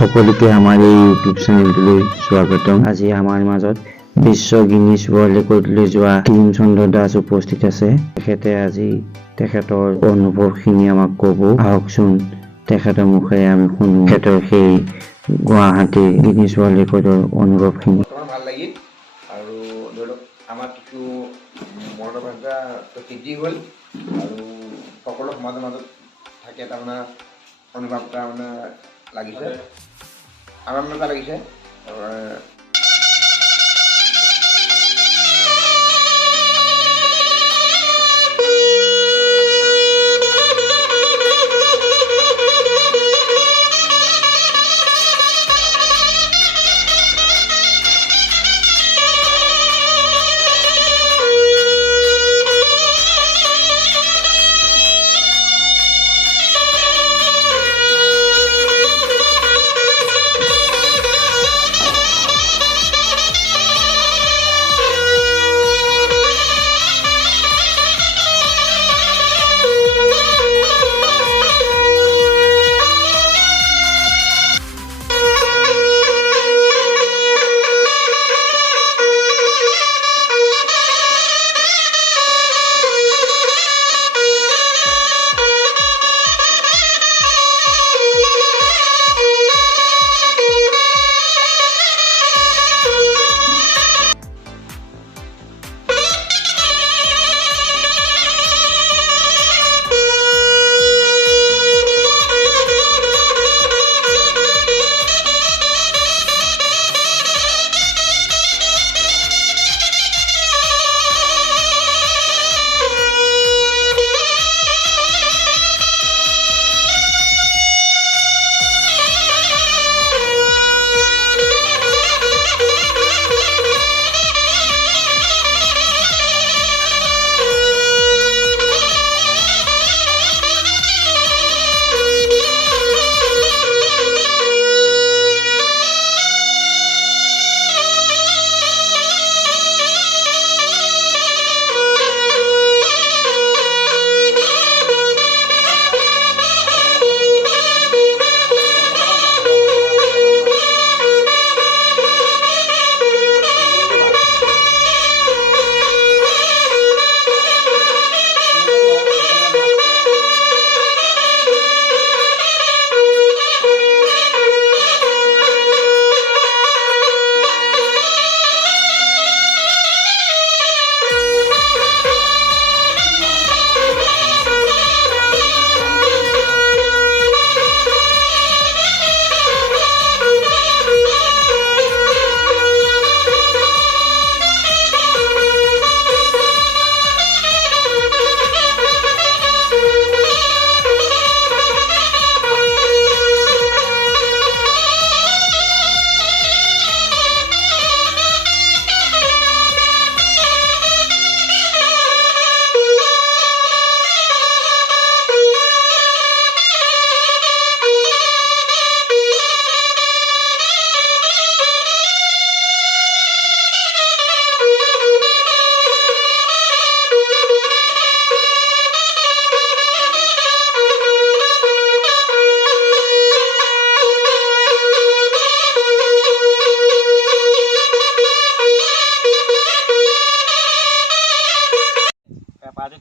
সকলোকে আমাৰ এই ইউটিউব চেনেলটোলৈ স্বাগতম। আজি আমাৰ মাজত বিশ্ব গিনিছ ৱৰ্ল্ড ৰেকৰ্ডলৈ যোৱা কিৰিমচন্দ্ৰ দাস উপস্থিত আছে। তেখেতে আজি তেখেতৰ অনুভৱখিনি আমাক ক'ব। আহকচোন তেখেতৰ মুখেৰে আমি শুনো তেখেতৰ সেই গুৱাহাটী গিনিছ ৱৰ্ল্ড ৰেকৰ্ডৰ অনুভৱখিনি। ভাল লাগিল আৰু ধৰি লওক আমাৰ কিছু মনৰ ভাষা সিদ্ধি হ'ল আৰু সকলো সমাজৰ মাজত থাকে তাৰমানে অনুভৱ এটা মানে লাগিছে, আনন্দ এটা লাগিছে।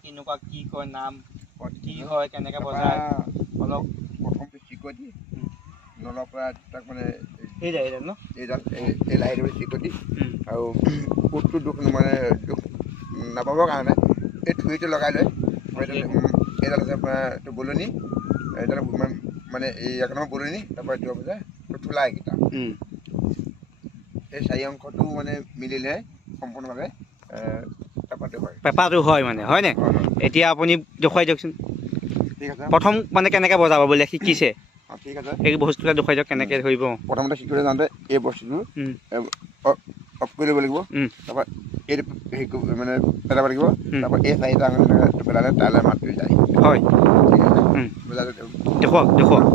কেনেকুৱা কি কয় নাম কি হয় কেনেকৈ বজায় অলপ প্ৰথমটো চিকটি নলৰ পৰা তাক মানে এই যায় ন এইডাল এই লাহিটো চিকটি আৰু কোটটো দুখ মানে দুখ নাপাবৰ কাৰণে এই থুৰিটো লগাই লয়। এইডাল আছে আপোনাৰ বলনি, এইডাল মানে এই এক নম্বৰ বলনি, তাৰপৰা এইটো বজায় থোলা এইকেইটা। এই চাৰি অংশটো মানে মিলিলেহে সম্পূৰ্ণভাৱে পেপাৰটো হয় মানে হয়নে? এতিয়া আপুনি দেখুৱাই দিয়কচোন। ঠিক আছে, প্ৰথম মানে কেনেকৈ বজাব বোলে শিকিছে? ঠিক আছে, এই বস্তুটো দেখুৱাই দিয়ক কেনেকৈ ধৰিব। প্ৰথমতে শিকিবলৈ যাওঁতে এই বস্তুটো অফ কৰি ল'ব লাগিব, তাৰপৰা এইটো হেৰি মানে পেলাব লাগিব, তাৰপৰা এই চাৰিটা আঙুলি পেলালে তালৈ মাতটো যায়। হয়, ঠিক আছে, দেখুৱাওক দেখুৱাওক।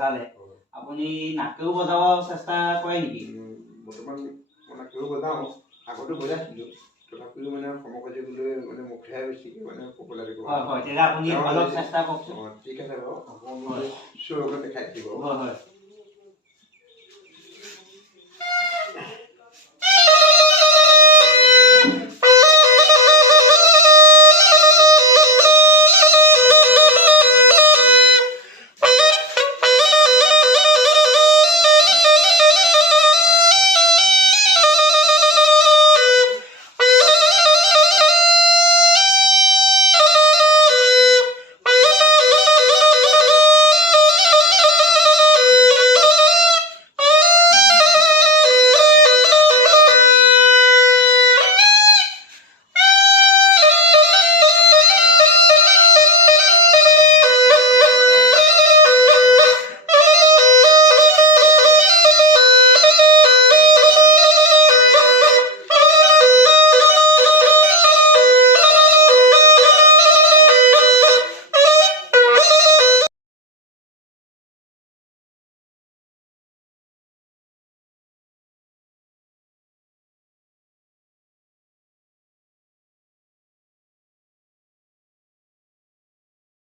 বজালে আপুনি নাকেও বজাব চেষ্টা কৰে নেকি? বৰ্তমান মই নাকেও বজাওঁ, আগতো বজাইছিলোঁ, তথাপিও মানে সমকালি বুলি মানে মুখেৰে বেছিকৈ মানে পপুলাৰ দিব। হয় হয়, তেতিয়া আপুনি অলপ চেষ্টা কৰকচোন। ঠিক আছে বাৰু, আপুনি শ্ব' দেখাই দিব। হয় হয়।